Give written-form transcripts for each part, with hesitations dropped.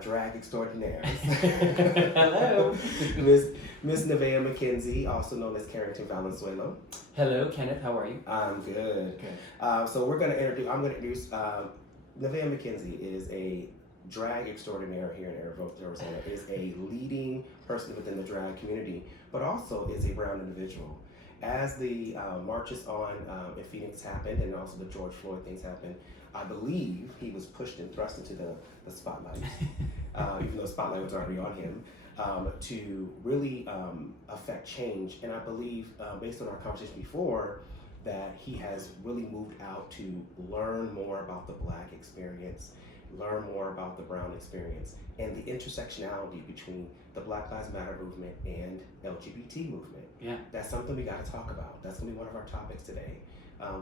drag extraordinaires. Hello. Miss Nevaeh Mckenzie, also known as Karrington, Valenzuela. Hello, Kenneth. How are you? I'm good. So I'm going to introduce Nevaeh Mckenzie is a drag extraordinaire here in Arizona, is a leading person within the drag community, but also is a brown individual. As the marches on in Phoenix happened, and also the George Floyd things happened, I believe he was pushed and thrust into the spotlight, even though the spotlight was already on him, to really affect change. And I believe, based on our conversation before, that he has really moved out to learn more about the Black experience, learn more about the brown experience, and the intersectionality between the Black Lives Matter movement and LGBT movement. Yeah. That's something we got to talk about. That's going to be one of our topics today.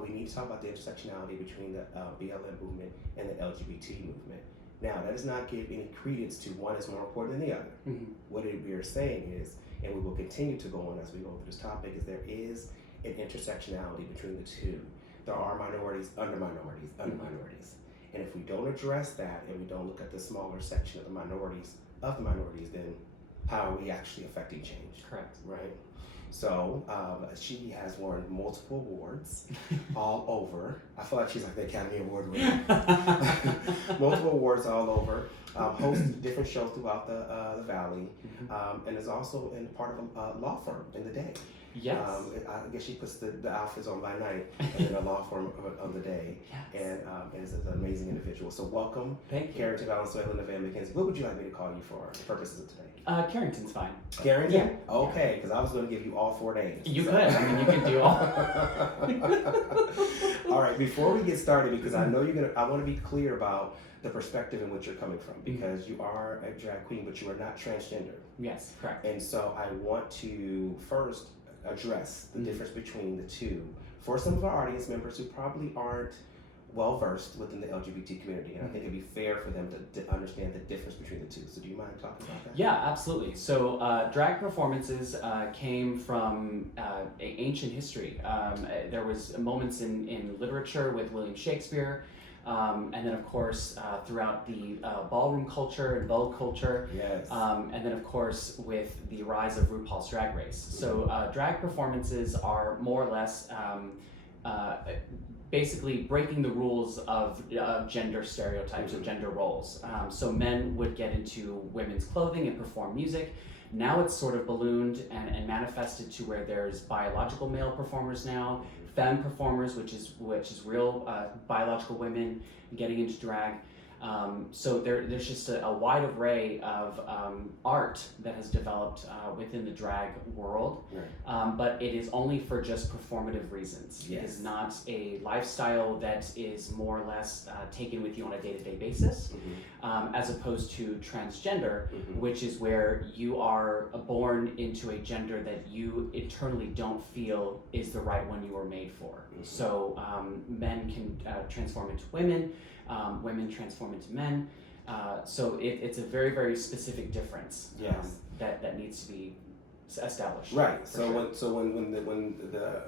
We need to talk about the intersectionality between the BLM movement and the LGBT movement. Now, that does not give any credence to one is more important than the other. Mm-hmm. What we are saying is, and we will continue to go on as we go through this topic, is there is an intersectionality between the two. There are minorities under minorities under minorities. And if we don't address that and we don't look at the smaller section of the minorities, then how are we actually affecting change? Correct. Right? So she has won multiple awards all over. I feel like she's like the Academy Award winner. Multiple awards all over. Hosts different shows throughout the Valley, and is also in part of a law firm in the day. Yes. I guess she puts the outfits on by night and then a law firm on the day. Yes. And is an amazing individual. So welcome, Thank you. Karrington, Valenzuela, Nevaeh Mckenzie. What would you like me to call you for the purposes of today? Karrington's fine. Karrington? Yeah. Okay, because I was going to give you all 4 names. You could. I mean, you can do all. All right, before we get started, because I know I want to be clear about the perspective in which you're coming from, because you are a drag queen, but you are not transgender. Yes, correct. And so I want to first address the difference between the two for some of our audience members who probably aren't well versed within the LGBT community, and I think it'd be fair for them to understand the difference between the two. So do you mind talking about that? Yeah, absolutely. So drag performances came from ancient history. There was moments in literature with William Shakespeare, and then of course throughout the ballroom culture and Vogue culture. Yes. And then of course with the rise of RuPaul's Drag Race. So drag performances are more or less basically breaking the rules of gender stereotypes or gender roles. So men would get into women's clothing and perform music. Now it's sort of ballooned and manifested to where there's biological male performers now, femme performers, which is real biological women getting into drag. So there's just a wide array of art that has developed within the drag world, but it is only for just performative reasons. Yes. It is not a lifestyle that is more or less taken with you on a day-to-day basis, as opposed to transgender, which is where you are born into a gender that you internally don't feel is the right one you were made for. So men can transform into women. Women transform into men, so it's a very, very specific difference that needs to be established. Right. So when the Nevaeh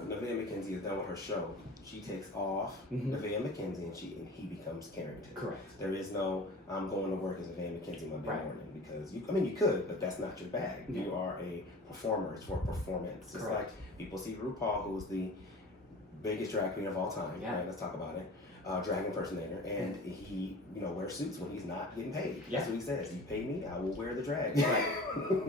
Mckenzie is done with her show, she takes off Nevaeh Mckenzie and he becomes Karrington. Correct. There is no I'm going to work as Nevaeh Mckenzie Monday morning, because you could, but that's not your bag. You are a performer. It's for performance. It's like people see RuPaul, who's the biggest drag queen of all time. Yeah. Right? Let's talk about it. Drag impersonator, and he wears suits when he's not getting paid. Yeah. That's what he says. You pay me, I will wear the drag.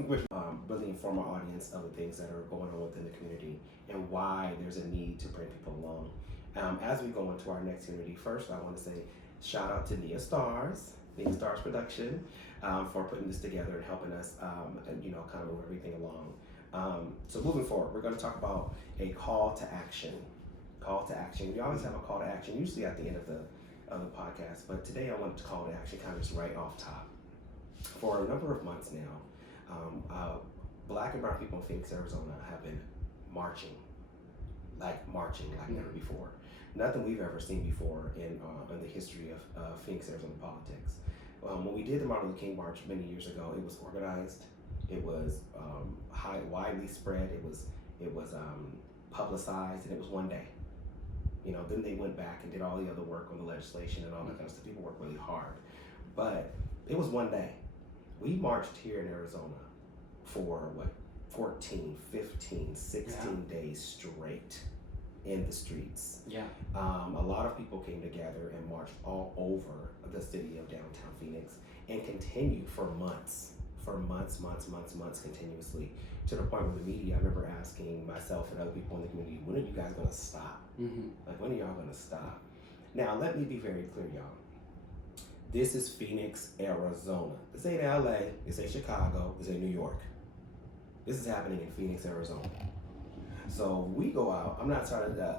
Which really inform our audience of the things that are going on within the community and why there's a need to bring people along. As we go into our next unity, first I want to say shout out to Nia Stars Production, for putting this together and helping us kind of move everything along. So moving forward, we're going to talk about a call to action. We always have a call to action, usually at the end of the podcast, but today I wanted to call to action kind of just right off top. For a number of months now, Black and brown people in Phoenix, Arizona have been marching like never before. Nothing we've ever seen before in the history of Phoenix, Arizona politics. When we did the Martin Luther King March many years ago, it was organized, it was widely spread, it was publicized, and it was one day. Then they went back and did all the other work on the legislation and all that kind of stuff. People worked really hard, but it was one day. We marched here in Arizona for 14, 15, 16 days straight in the streets. Yeah. A lot of people came together and marched all over the city of downtown Phoenix and continued for months continuously, to the point where the media, I remember asking myself and other people in the community, when are you guys going to stop? Like, when are y'all going to stop? Now, let me be very clear, y'all. This is Phoenix, Arizona. This ain't LA, this ain't Chicago, this ain't New York. This is happening in Phoenix, Arizona. So we go out, I'm not trying to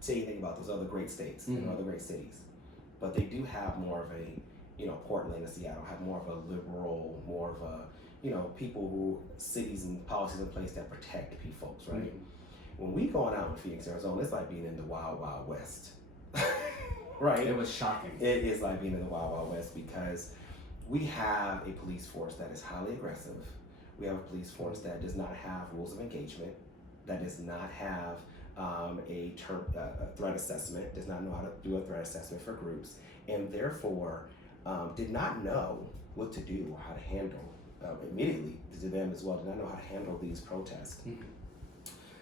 say anything about those other great states and other great cities, but they do have more of a, Portland and Seattle have more of a liberal, more of a, people who, cities and policies in place that protect folks, right? When we going out in Phoenix, Arizona, it's like being in the wild, wild west, right? It was shocking. It is like being in the wild, wild west, because we have a police force that is highly aggressive. We have a police force that does not have rules of engagement, that does not have a threat assessment, does not know how to do a threat assessment for groups, and therefore did not know what to do or how to handle, immediately to them as well, did not know how to handle these protests.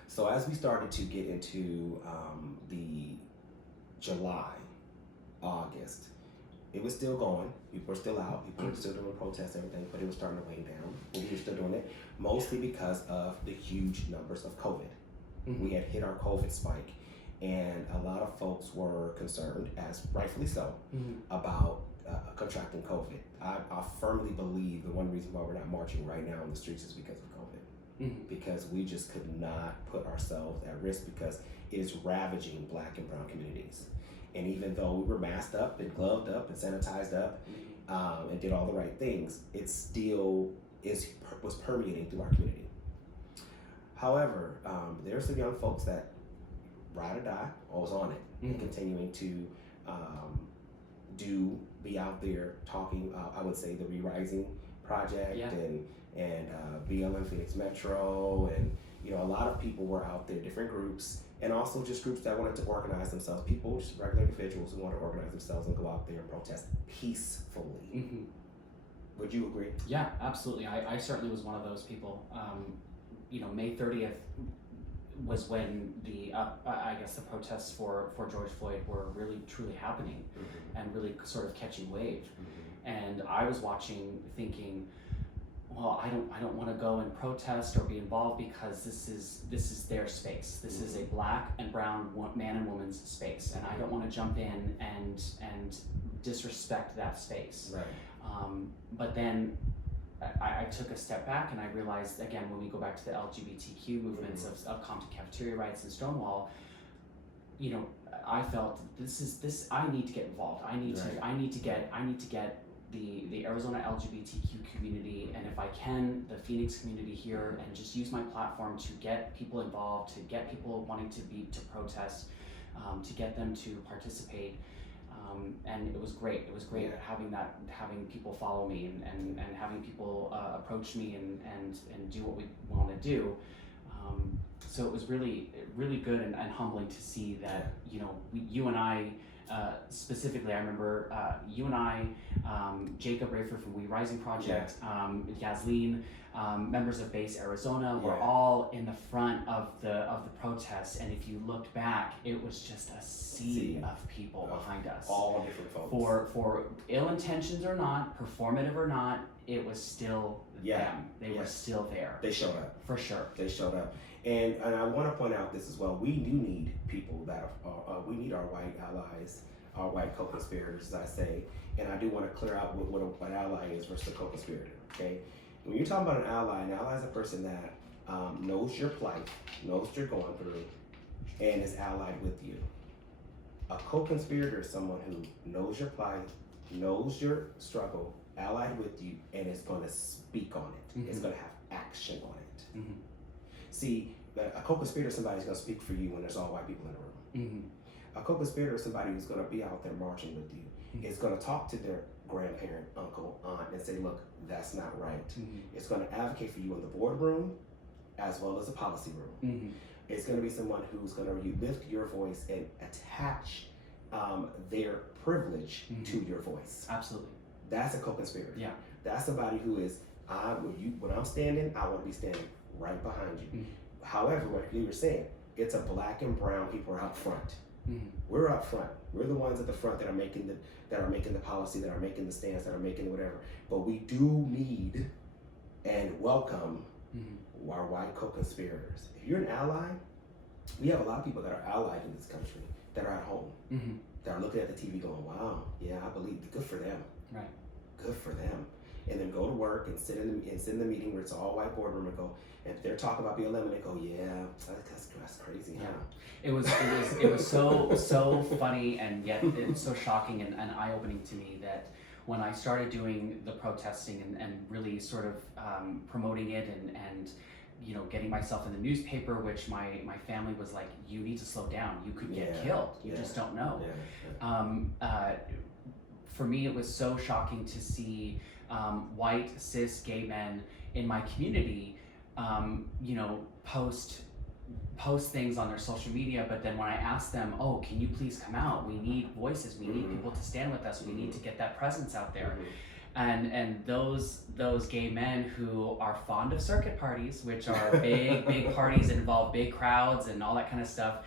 So as we started to get into the July, August, it was still going. People were still out. People were still doing protests, everything, but it was starting to wane down. But we were still doing it, mostly because of the huge numbers of COVID. We had hit our COVID spike, and a lot of folks were concerned, as rightfully so, about contracting COVID. I firmly believe the one reason why we're not marching right now in the streets is because of COVID. Because we just could not put ourselves at risk, because it is ravaging Black and brown communities. And even though we were masked up and gloved up and sanitized up and did all the right things, it still was permeating through our community. However, there's some young folks that ride or die, or was on it, and continuing to be out there talking. I would say the Re-Rising Project and BLM Phoenix Metro, and a lot of people were out there, different groups, and also just groups that wanted to organize themselves, people, just regular individuals who want to organize themselves and go out there and protest peacefully. Would you agree? Yeah, absolutely. I certainly was one of those people. May 30th was when the protests for George Floyd were really truly happening and really sort of catching wave. And I was watching thinking, well, I don't want to go and protest or be involved, because this is their space. This is a Black and brown man and woman's space, and I don't want to jump in and disrespect that space. Right. But then I took a step back, and I realized, again, when we go back to the LGBTQ movements of Compton cafeteria rights and Stonewall, I felt this. I need to get involved. I need to get the Arizona LGBTQ community, and if I can, the Phoenix community here, and just use my platform to get people involved, to get people wanting to protest, to get them to participate. And it was great. It was great having people follow me and having people approach me and do what we want to do. So it was really, really good and humbling to see that, you and I, specifically, I remember you and I, Jacob Rayford from We Rising Project, Yasleen, members of Base Arizona, were all in the front of the protest, and if you looked back, it was just a sea of people behind us. All different folks. For ill intentions or not, performative or not, it was still them. They were still there. They showed up. For sure. They showed up. And I want to point out this as well. We do need people that we need our white allies, our white co-conspirators, as I say. And I do want to clear out what an ally is versus a co-conspirator, okay? When you're talking about an ally is a person that knows your plight, knows what you're going through, and is allied with you. A co-conspirator is someone who knows your plight, knows your struggle, allied with you, and is going to speak on it. It's going to have action on it. See, a co-conspirator is somebody who's going to speak for you when there's all white people in the room. A co-conspirator is somebody who's going to be out there marching with you. It's going to talk to their grandparent, uncle, aunt, and say, look, that's not right. It's going to advocate for you in the boardroom as well as the policy room. It's going to be someone who's going to lift your voice and attach their privilege to your voice. Absolutely. That's a co-conspirator. Yeah. That's somebody who is, when I'm standing, I want to be standing right behind you. Mm-hmm. However, what you were saying, it's a black and brown people are out front. Mm-hmm. We're up front. We're the ones at the front that are making the policy, that are making the stance, that are making whatever. But we do need and welcome our white co-conspirators. If you're an ally, we have a lot of people that are allied in this country that are at home, that are looking at the TV going, wow, yeah, I believe, good for them. Right. Good for them. And then go to work and sit in the meeting where it's an all white boardroom and go, and if they're talking about BLM and they go, yeah, that's crazy. Yeah. It was so funny, and yet it's so shocking and eye-opening to me that when I started doing the protesting and really sort of promoting it and you know, getting myself in the newspaper, which my family was like, you need to slow down, you could get killed, you just don't know. For me, it was so shocking to see white cis gay men in my community you know, post things on their social media, but then when I asked them, oh, can you please come out, we need voices, we need people to stand with us, we need to get that presence out there. And those gay men who are fond of circuit parties, which are big parties that involve big crowds and all that kind of stuff,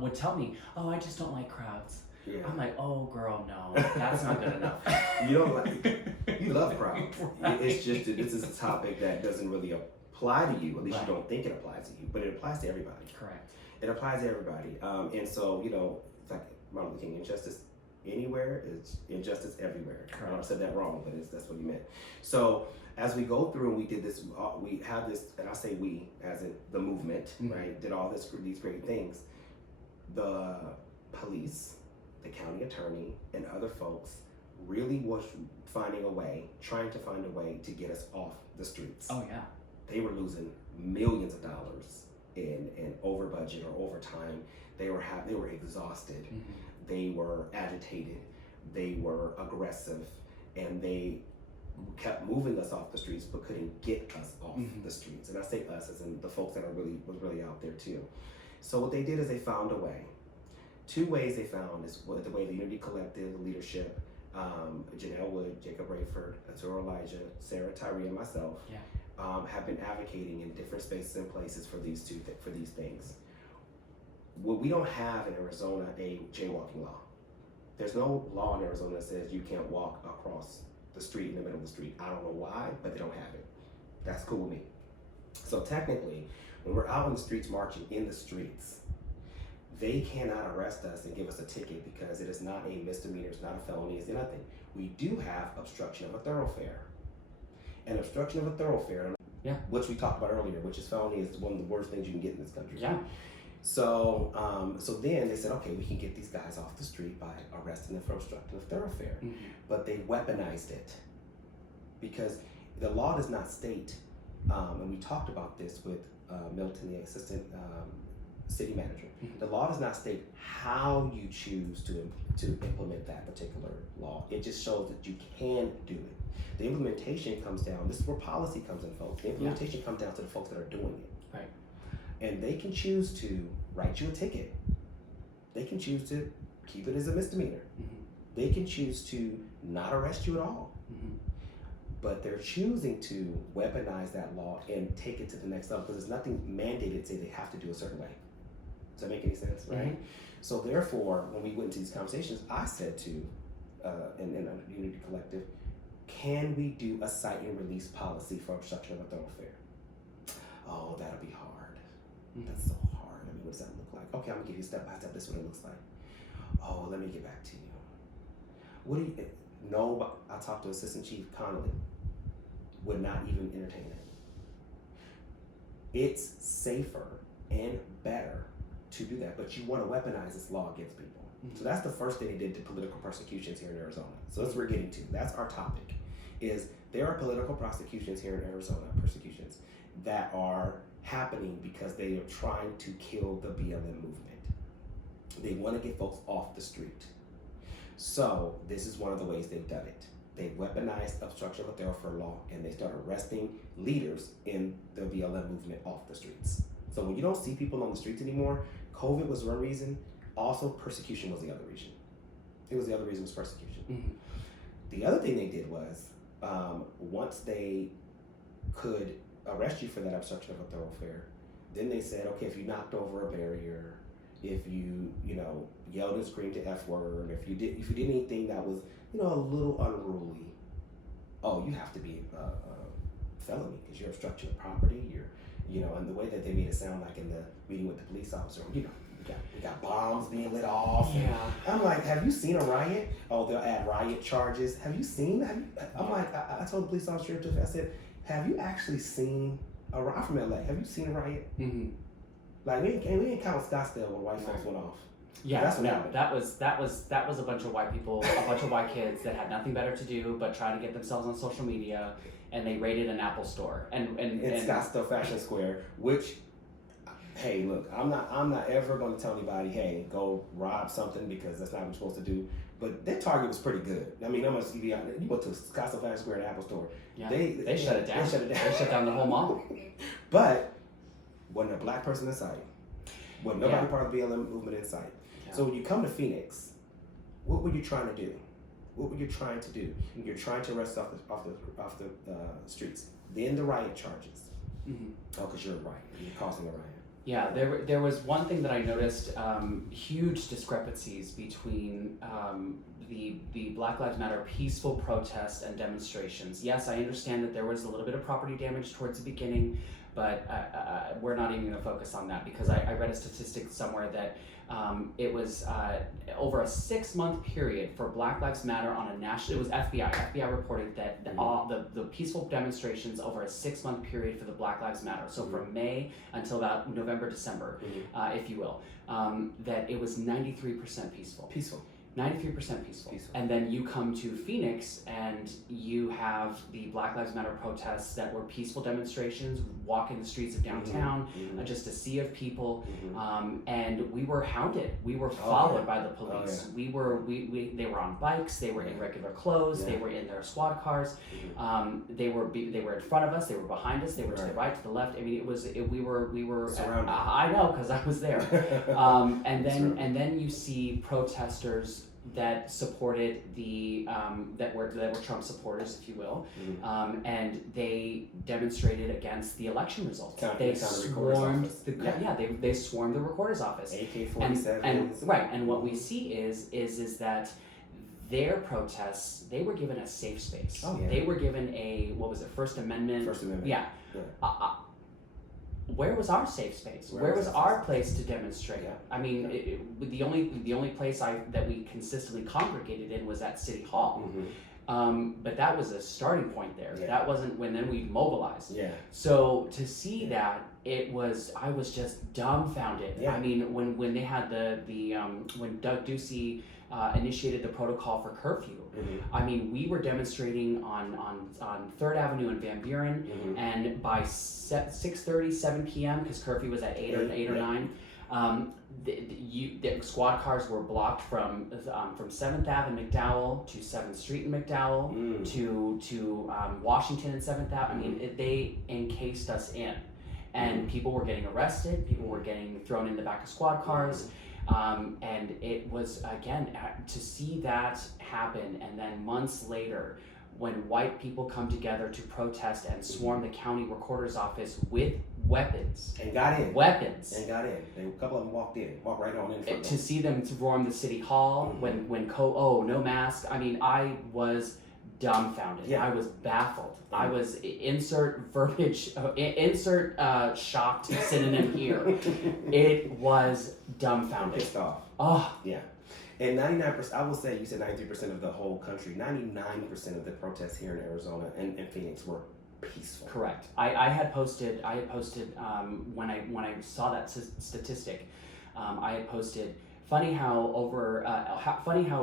would tell me, oh, I just don't like crowds. Yeah. I'm like, oh girl, no, that's not good enough. You don't like, you love crowds. Right. It's just, this is a topic that doesn't really apply to you, at least you don't think it applies to you, but it applies to everybody. Correct. It applies to everybody. And so, you know, it's like Martin Luther King, injustice anywhere is injustice everywhere. Correct. I said that wrong, but that's what he meant. So as we go through and we did this, we have this, and I say we, as in the movement, right, did all these great things. The police, the county attorney, and other folks really was trying to find a way to get us off the streets. Oh yeah. They were losing millions of dollars in over budget or overtime. They were exhausted. They were agitated. They were aggressive, and they kept moving us off the streets, but couldn't get us off the streets. And I say us as in the folks that was really out there too. So what they did is they found a way. Two ways they found is the way the Unity Collective, the leadership, Janelle Wood, Jacob Rayford, Azura Elijah, Sarah Tyree, and myself have been advocating in different spaces and places for these things. What we don't have in Arizona a jaywalking law. There's no law in Arizona that says you can't walk across the street in the middle of the street. I don't know why, but they don't have it. That's cool with me. So technically, when we're out in the streets marching in the streets, they cannot arrest us and give us a ticket because it is not a misdemeanor, it's not a felony, it's nothing. We do have obstruction of a thoroughfare. And obstruction of a thoroughfare, which we talked about earlier, which is felony, is one of the worst things you can get in this country. Yeah. So then they said, okay, we can get these guys off the street by arresting them for obstructing a thoroughfare. But they weaponized it because the law does not state, and we talked about this with Milton, the assistant city manager. The law does not state how you choose to implement that particular law. It just shows that you can do it. The implementation comes down, this is where policy comes in, folks. The implementation comes down to the folks that are doing it. Right. And they can choose to write you a ticket. They can choose to keep it as a misdemeanor. They can choose to not arrest you at all. But they're choosing to weaponize that law and take it to the next level because there's nothing mandated to say they have to do a certain way. Does that make any sense, right? So therefore, when we went into these conversations, I said to, in a Unity Collective, can we do a cite and release policy for obstruction of a thoroughfare? Oh, that'll be hard. That's so hard. I mean, what does that look like? Okay, I'm gonna give you step by step. This is what it looks like. Oh, let me get back to you. What do you know? I talked to Assistant Chief Connolly. Would not even entertain it. It's safer and better to do that, but you want to weaponize this law against people. So that's the first thing they did to political persecutions here in Arizona. So that's what we're getting to. That's our topic. Is there are political prosecutions here in Arizona, persecutions that are happening because they are trying to kill the BLM movement. They want to get folks off the street. So this is one of the ways they've done it. They weaponized obstruction of a thoroughfare law and they start arresting leaders in the BLM movement off the streets. So when you don't see people on the streets anymore, COVID was one reason, also persecution was the other reason. It was the other reason was persecution. The other thing they did was, once they could arrest you for that obstruction of a thoroughfare, then they said, okay, if you knocked over a barrier, if you yelled and screamed the F word, if you did anything that was a little unruly, oh, you have to be a felony because you're obstructing the property. And the way that they made it sound like in the meeting with the police officer, we got bombs being lit off. Yeah. I'm like, have you seen a riot? Oh, they'll add riot charges. Have you seen? I'm like, I told the police officer, I said, have you actually seen a riot? I'm from LA. Have you seen a riot? Mm-hmm. Like we ain't count Scottsdale when white folks went off. Yeah, that's what happened. that was a bunch of white people, a bunch of white kids that had nothing better to do but try to get themselves on social media, and they raided an Apple store and Scottsdale Fashion Square, which, hey, look, I'm not ever going to tell anybody, hey, go rob something because that's not what you're supposed to do. But their target was pretty good. I mean, I'm gonna give you out. You go to Scottsdale Fashion Square and Apple Store. Yeah, they shut it down. They shut down the whole mall. But wasn't a black person in sight. Wasn't nobody part of the BLM movement in sight. Yeah. So when you come to Phoenix, what were you trying to do? What were you trying to do? You're trying to arrest off the streets. Then the riot charges. Mm-hmm. Oh, because you're a riot. You're causing a riot. Yeah, there was one thing that I noticed, huge discrepancies between the Black Lives Matter peaceful protests and demonstrations. Yes, I understand that there was a little bit of property damage towards the beginning, but we're not even going to focus on that because I read a statistic somewhere that it was over a 6-month period for Black Lives Matter on a national, it was FBI. FBI reported that the peaceful demonstrations over a 6-month period for the Black Lives Matter, so from May until about November, December, if you will, that it was 93% peaceful. 93% peaceful. And then you come to Phoenix and you have the Black Lives Matter protests that were peaceful demonstrations, walking the streets of downtown, just a sea of people, and we were hounded. We were followed by the police. They were on bikes, they were in regular clothes, they were in their squad cars, they were in front of us, they were behind us, they were to the right, to the left. I mean, we were surrounded. I know, because I was there. And then you see protesters that supported that were Trump supporters, if you will, and they demonstrated against the election results. They swarmed they swarmed the recorder's office. AK-47. And what we see is that their protests, they were given a safe space. They were given a First Amendment. Yeah. Where was our safe space? Where was our place to demonstrate? Yeah. I mean, the only place that we consistently congregated in was at City Hall. But that was a starting point there. Yeah. That wasn't when then we mobilized. Yeah. So to see that, I was just dumbfounded. Yeah. I mean, when they had when Doug Ducey initiated the protocol for curfew. I mean, we were demonstrating on 3rd Avenue in Van Buren, and by 6:30, 7 p.m., because curfew was at 8 or 9, the squad cars were blocked from 7th Ave in McDowell to 7th Street in McDowell to Washington and 7th Ave. I mean, they encased us in. And people were getting arrested, people were getting thrown in the back of squad cars. And it was, again, to see that happen, and then months later, when white people come together to protest and swarm the county recorder's office with weapons. And got in. A couple of them walked right on in. To see them swarm the city hall, no mask. I mean, I was dumbfounded. Yeah. I was baffled. I was insert verbiage, insert shocked synonym here. It was dumbfounded. Pissed off. Oh. Yeah. And 99%, I will say, you said 93% of the whole country, 99% of the protests here in Arizona and Phoenix were peaceful. Correct. I had posted when I saw that statistic, I had posted, funny how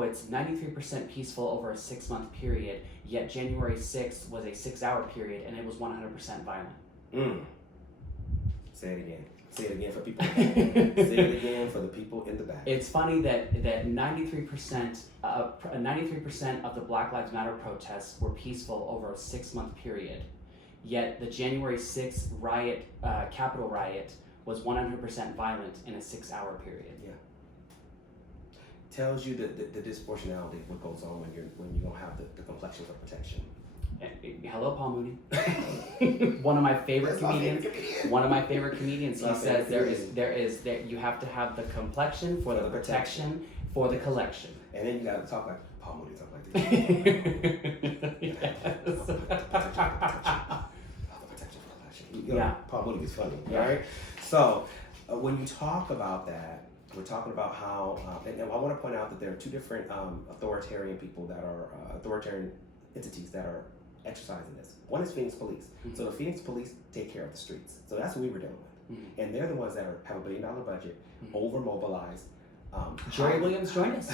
it's 93% peaceful over a 6-month period, yet January 6th was a 6-hour period and it was 100% violent. Say it again. Say it again for people. Say it again for the people in the back. It's funny that 93% of the Black Lives Matter protests were peaceful over a 6-month period, yet the January 6th riot, Capitol riot, was 100% violent in a 6-hour period. Yeah. tells you the disproportionality of what goes on when you don't have the complexion for protection. Hello, Paul Mooney. One of my favorite comedians. One of my favorite comedians. He says there is you have to have the complexion for the protection for the collection. And then you gotta talk like Paul Mooney talk like this. Protection for collection. Yeah. Paul Mooney is funny, Yeah. right? So when you talk about that, we're talking about how, and I want to point out that there are two different authoritarian people that are authoritarian entities that are exercising this. One is Phoenix Police. Mm-hmm. So the Phoenix Police take care of the streets. So that's what we were dealing with. Mm-hmm. And they're the ones that have $1 billion budget, over mobilized. Joey Williams joined us.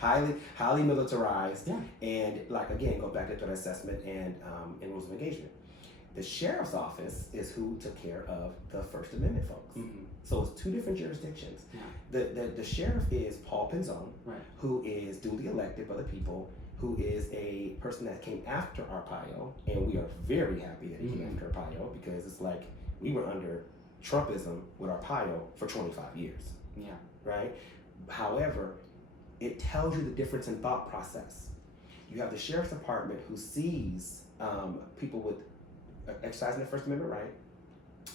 highly militarized, Yeah. and like again, go back to threat assessment and rules of engagement. The sheriff's office is who took care of the First Amendment folks. Mm-hmm. So it's two different jurisdictions. Yeah. The sheriff is Paul Penzone, Right. who is duly elected by the people, who is a person that came after Arpaio, and we are very happy that he came after Arpaio, because it's like we were under Trumpism with Arpaio for 25 years. Yeah. Right? However, it tells you the difference in thought process. You have the sheriff's department who sees people with exercising their First Amendment right,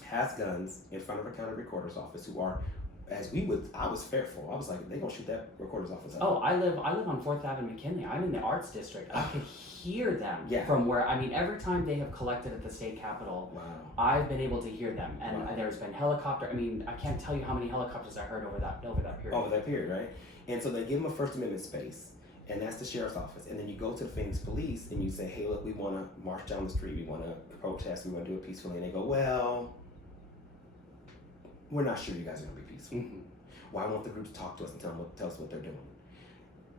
has guns in front of a county recorder's office, who are, I was fearful. I was like, they gonna shoot that recorder's office up. Oh, I live on 4th Avenue, McKinley. I'm in the arts district. I can hear them from where, every time they have collected at the state capitol, Wow. I've been able to hear them. And Wow. there's been helicopter, I can't tell you how many helicopters I heard over that period. Over that period, right? And so they give them a First Amendment space, and that's the sheriff's office. And then you go to the Phoenix Police and you say, hey, look, we want to march down the street, we want to protest, we want to do it peacefully. And they go, well, we're not sure you guys are going to be peaceful. Mm-hmm. Why won't the group talk to us and tell us what they're doing?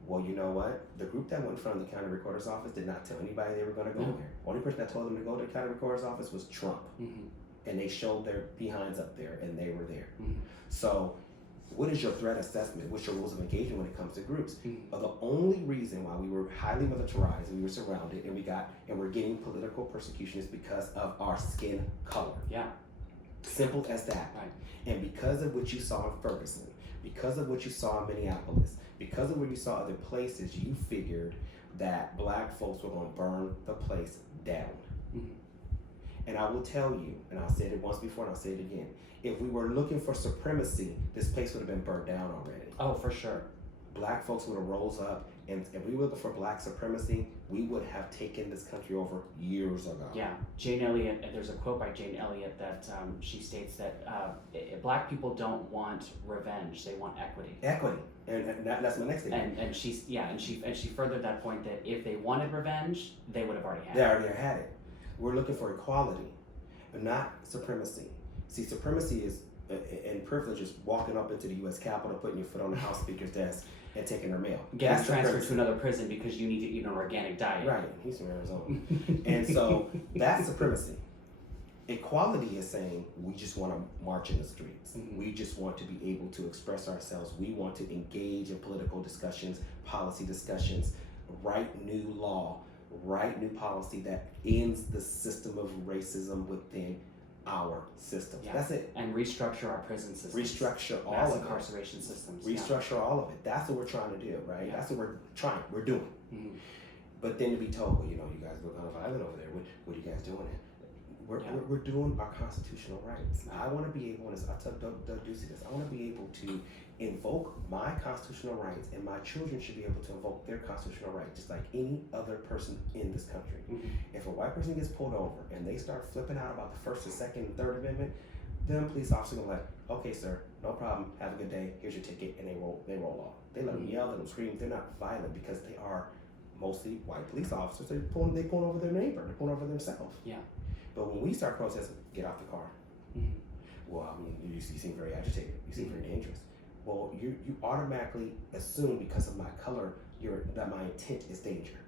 Well, you know what? The group that went in front of the county recorder's office did not tell anybody they were going to go there. Only person that told them to go to the county recorder's office was Trump. Mm-hmm. And they showed their behinds up there, and they were there. Mm-hmm. So what is your threat assessment? What's your rules of engagement when it comes to groups? Mm-hmm. The only reason why we were highly militarized and we were surrounded and we're getting political persecution is because of our skin color. Yeah. Simple as that. Right. And because of what you saw in Ferguson, because of what you saw in Minneapolis, because of what you saw other places, you figured that black folks were going to burn the place down. Mm-hmm. And I will tell you, and I'll say it once before and I'll say it again, if we were looking for supremacy, this place would have been burned down already. Oh, for sure. Black folks would have rose up, and if we were looking for black supremacy, we would have taken this country over years ago. Yeah, Jane Elliott, there's a quote by Jane Elliott that she states that black people don't want revenge, they want equity. Equity, and that's my next thing. And she furthered that point that if they wanted revenge, they would have already had it. They already had it. We're looking for equality, and not supremacy. See, supremacy is and privilege is walking up into the U.S. Capitol, putting your foot on the House Speaker's desk, and taking their mail. Getting transferred to another prison because you need to eat an organic diet. Right, he's from Arizona. And so that's supremacy. Equality is saying we just want to march in the streets. Mm-hmm. We just want to be able to express ourselves. We want to engage in political discussions, policy discussions, write new law, write new policy that ends the system of racism within our system. Yeah. That's it. And restructure our prison systems. Restructure all mass of incarceration systems. Restructure all of it. That's what we're trying to do, right? Yeah. That's what we're doing. Mm-hmm. But then to be told, well, you guys look kind of violent over there. What are you guys doing? We're doing our constitutional rights. I want to be able, and I tell Doug Ducey this, I want to be able to invoke my constitutional rights, and my children should be able to invoke their constitutional rights just like any other person in this country. Mm-hmm. If a white person gets pulled over and they start flipping out about the First and Second and Third Amendment, then police officers are like, okay, sir, no problem, have a good day, here's your ticket, and they roll off. They let them yell, let them scream. They're not violent because they are mostly white police officers. They pulling over their neighbor, they're pulling over themselves. Yeah. But when we start protesting, get off the car. Mm-hmm. Well, you seem very agitated. You seem very dangerous. Well, you automatically assume because of my color that my intent is danger.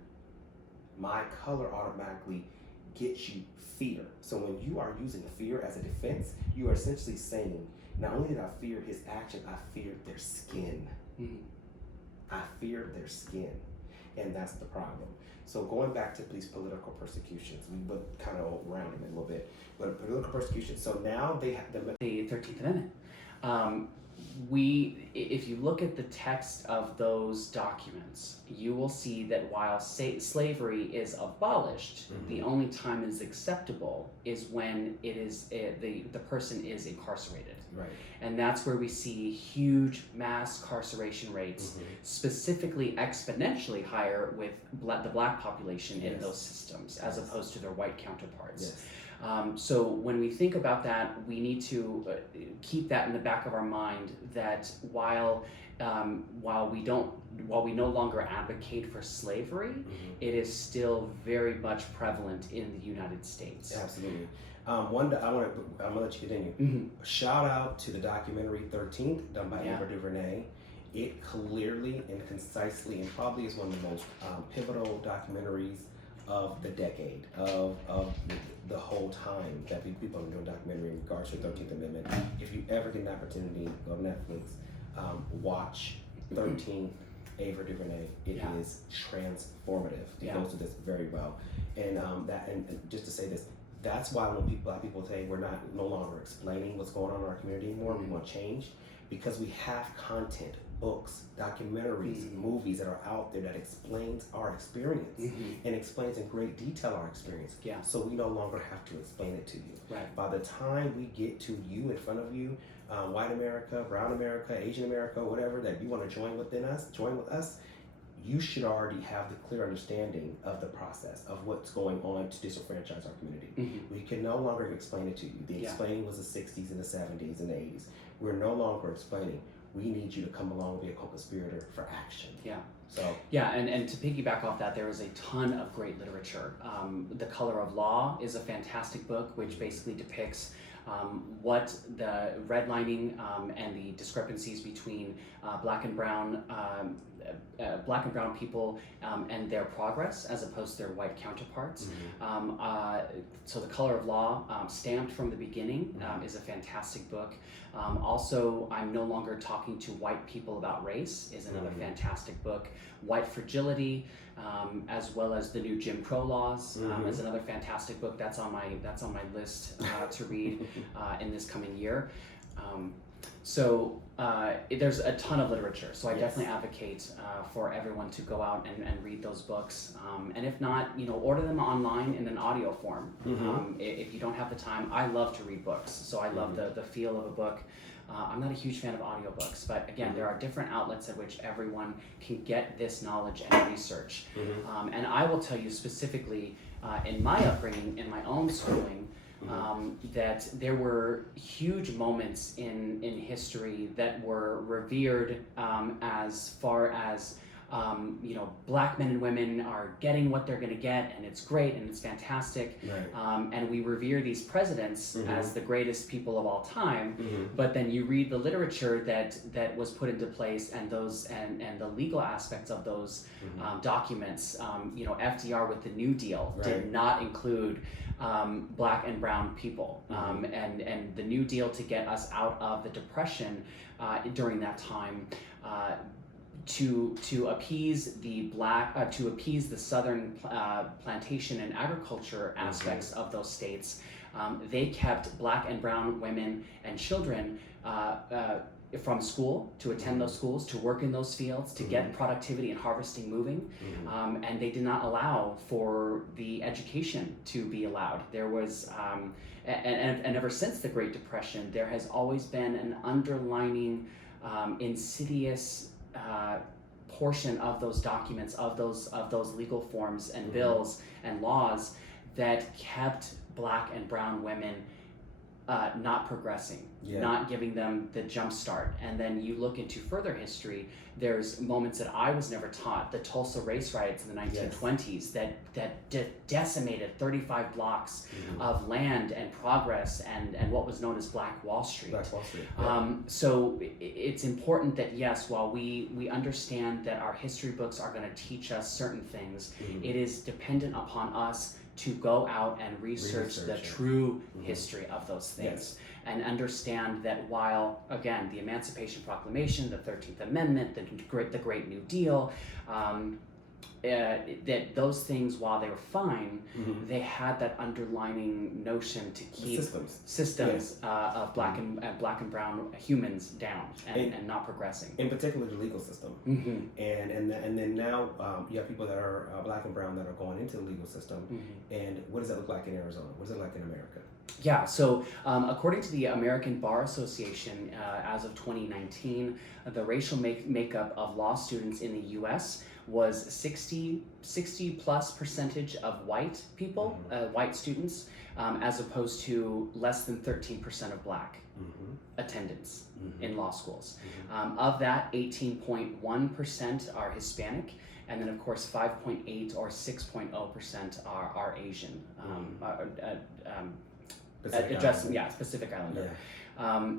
My color automatically gets you fear. So when you are using fear as a defense, you are essentially saying, not only did I fear his action, I feared their skin. Mm-hmm. I feared their skin. And that's the problem. So going back to these political persecutions, we would kind of round them a little bit, but political persecution. So now they have the 13th Amendment. if you look at the text of those documents, you will see that while slavery is abolished, the only time it is acceptable is when the person is incarcerated. Right. And that's where we see huge mass incarceration rates, specifically exponentially higher with the black population in those systems, as opposed to their white counterparts. So when we think about that, we need to keep that in the back of our mind, that while we no longer advocate for slavery, it is still very much prevalent in the United States. Absolutely. I'm gonna let you continue. Shout out to the documentary 13th, done by Ava DuVernay. It clearly and concisely, and probably is one of the most pivotal documentaries of the decade, of the whole time that people are doing documentary in regards to the 13th Amendment. If you ever get an opportunity, go to Netflix, watch 13th, Ava DuVernay. It is transformative. It goes to this very well. And and just to say this, that's why when black people say we're no longer explaining what's going on in our community anymore, we want change, because we have content, books, documentaries, movies that are out there that explains our experience and explains in great detail our experience. So we no longer have to explain it to you. By the time we get to you, in front of you, white America, brown America, Asian America, whatever, that you want to join with us, you should already have the clear understanding of the process of what's going on to disenfranchise our community. We can no longer explain it to you. The explaining was the 60s and the 70s and the 80s. We're no longer explaining. We need you to come along and be a co-conspirator for action. And to piggyback off that, there is a ton of great literature. The Color of Law is a fantastic book, which basically depicts what the redlining and the discrepancies between black and brown people and their progress, as opposed to their white counterparts. So The Color of Law, Stamped from the Beginning, is a fantastic book. Also, I'm No Longer Talking to White People About Race is another fantastic book. White Fragility, as well as The New Jim Crow Laws, is another fantastic book. That's on my list to read in this coming year. So there's a ton of literature, so I definitely advocate for everyone to go out and read those books. And if not, order them online in an audio form. If you don't have the time, I love to read books, so I love the feel of a book. I'm not a huge fan of audiobooks, but again, there are different outlets at which everyone can get this knowledge and research. And I will tell you specifically, in my upbringing, in my own schooling, that there were huge moments in history that were revered as far as black men and women are getting what they're going to get, and it's great and it's fantastic. And we revere these presidents as the greatest people of all time. But then you read the literature that was put into place, and those and the legal aspects of those documents. FDR with the New Deal did not include black and brown people, and the New Deal to get us out of the Depression during that time. To appease the southern plantation and agriculture aspects of those states, they kept black and brown women and children from school, to attend those schools, to work in those fields, to get productivity and harvesting moving, and they did not allow for the education to be allowed. There was, and ever since the Great Depression, there has always been an underlining insidious portion of those documents, of those legal forms and bills and laws that kept black and brown women not progressing, not giving them the jump start. And then you look into further history, there's moments that I was never taught. The Tulsa race riots in the 1920s that decimated 35 blocks of land and progress and what was known as Black Wall Street. So it's important that, yes, while we understand that our history books are going to teach us certain things, it is dependent upon us to go out and research the true history of those things, and understand that while, again, the Emancipation Proclamation, the 13th Amendment, the Great New Deal, that those things, while they were fine, they had that underlining notion to keep systems of black and brown humans down and not progressing. In particular, the legal system. And then now you have people that are black and brown that are going into the legal system. And what does that look like in Arizona? What is it like in America? Yeah, so according to the American Bar Association, as of 2019, the racial makeup of law students in the U.S. was 60 plus percentage of white people, white students, as opposed to less than 13% of black attendance in law schools. Of that, 18.1% are Hispanic, and then of course 5.8 or 6.0% are Asian. Pacific Islander.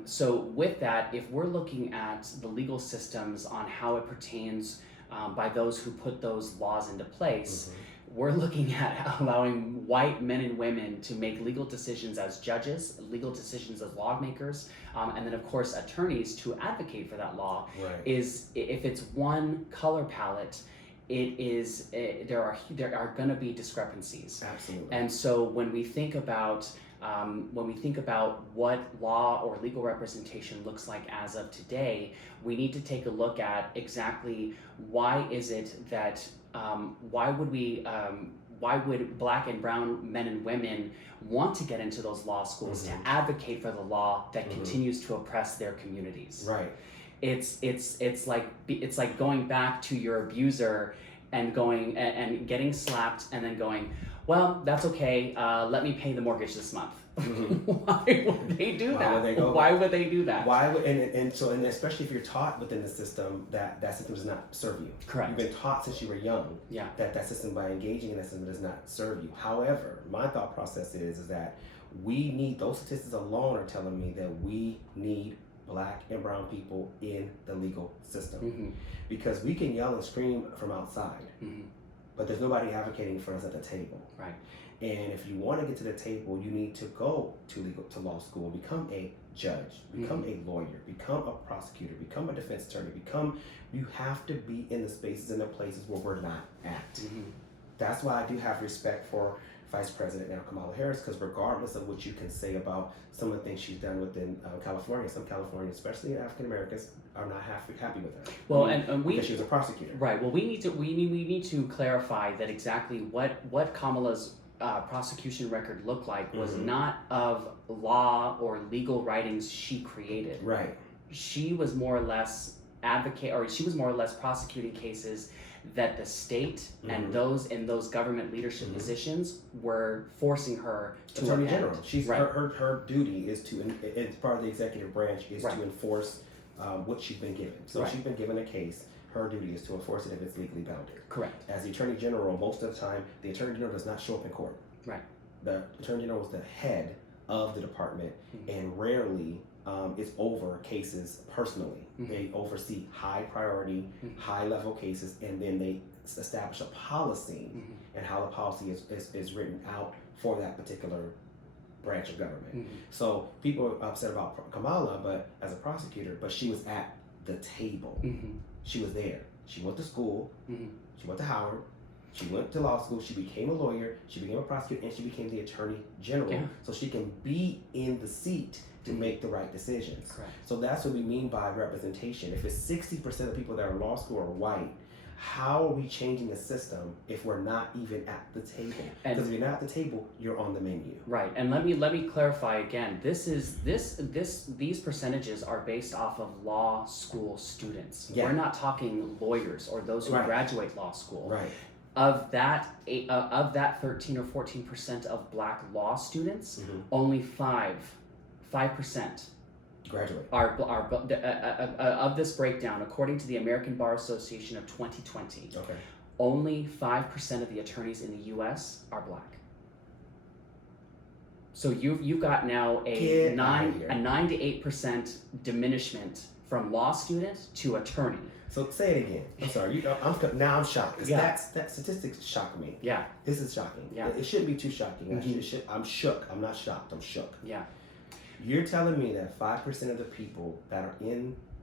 So with that, if we're looking at the legal systems on how it pertains by those who put those laws into place, we're looking at allowing white men and women to make legal decisions as judges, legal decisions as lawmakers, and then of course attorneys to advocate for that law. Is if it's one color palette, there are going to be discrepancies. Absolutely. And so when we think about what law or legal representation looks like as of today, we need to take a look at exactly why is it that why would black and brown men and women want to get into those law schools to advocate for the law that continues to oppress their communities. Right. It's like going back to your abuser and going and getting slapped and then going, well, that's okay. Let me pay the mortgage this month. Why would they do that? Why would they do that? Why would and especially if you're taught within the system that system does not serve you. Correct. You've been taught since you were young that system, by engaging in that system, does not serve you. However, my thought process is that we need, those statistics alone are telling me that we need black and brown people in the legal system, because we can yell and scream from outside, but there's nobody advocating for us at the table. Right. And if you want to get to the table, you need to go to law school, become a judge, become a lawyer, become a prosecutor, become a defense attorney, you have to be in the spaces and the places where we're not at. That's why I do have respect for Vice President now Kamala Harris, because regardless of what you can say about some of the things she's done within California, some Californians, especially African Americans, are not happy with her. Well, because she was a prosecutor. Right. Well, we need to clarify that exactly what Kamala's prosecution record looked like was not of law or legal writings she created. Right. She was more or less prosecuting cases that the state and those in those government leadership positions were forcing her to Attorney append. General. She's her duty is to, as part of the executive branch, is to enforce what she's been given. So if she's been given a case, her duty is to enforce it if it's legally bounded. Correct. As the Attorney General, most of the time, the Attorney General does not show up in court. Right. The Attorney General is the head of the department and rarely is over cases personally. They oversee high priority, high level cases, and then they establish a policy and how the policy is written out for that particular branch of government. So people are upset about Kamala, but as a prosecutor, but she was at the table. She was there. She went to school. She went to Howard. She went to law school. She became a lawyer. She became a prosecutor, and she became the Attorney General. So she can be in the seat to make the right decisions. Correct. So that's what we mean by representation. If it's 60% of the people that are in law school are white, how are we changing the system if we're not even at the table? Because if you're not at the table, you're on the menu. Right. And let me clarify again. These percentages are based off of law school students. We're not talking lawyers or those who graduate law school. Right. Of that 13 or 14% of black law students, only 5% graduate. Are of this breakdown, according to the American Bar Association of 2020. Okay. Only 5% of the attorneys in the U.S. are black. So you've got now a 9 to 8% diminishment from law student to attorney. So say it again. I'm sorry. I'm shocked. That statistics shock me. Yeah. This is shocking. Yeah. It shouldn't be too shocking. I'm shook. I'm not shocked. I'm shook. Yeah. You're telling me that 5% of the people that are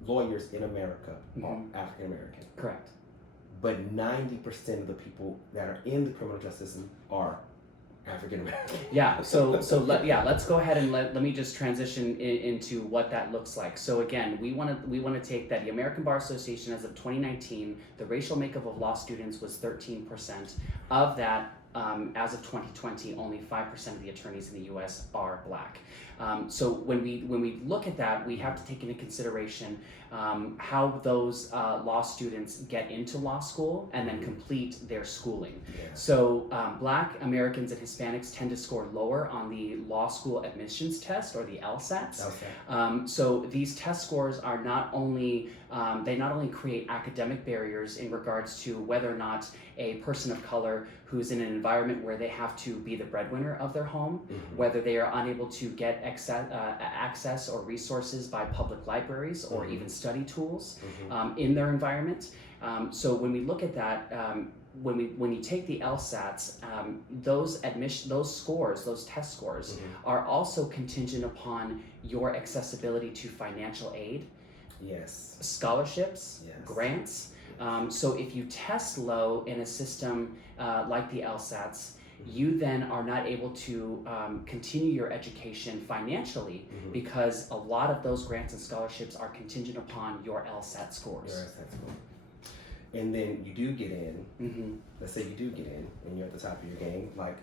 lawyers in America are African American. Correct. but 90% of the people that are in the criminal justice system are African American. Yeah, let's go ahead and let me just transition into what that looks like. So again, we want to take that the American Bar Association, as of 2019, the racial makeup of law students was 13%. Of that, as of 2020, only 5% of the attorneys in the U.S. are Black. So when we look at that, we have to take into consideration how those law students get into law school and then complete their schooling. Yeah. So Black Americans and Hispanics tend to score lower on the law school admissions test, or the LSATs. Okay. So these test scores are not only they not only create academic barriers in regards to whether or not a person of color who's in an environment where they have to be the breadwinner of their home, whether they are unable to get access or resources by public libraries or even study tools in their environment. So when we look at that, when you take the LSATs, those scores, those test scores, are also contingent upon your accessibility to financial aid, yes, scholarships, yes, grants. So if you test low in a system like the LSATs, you then are not able to continue your education financially because a lot of those grants and scholarships are contingent upon your LSAT scores. your LSAT score. And then you do get in. Let's say you do get in, and you're at the top of your game, like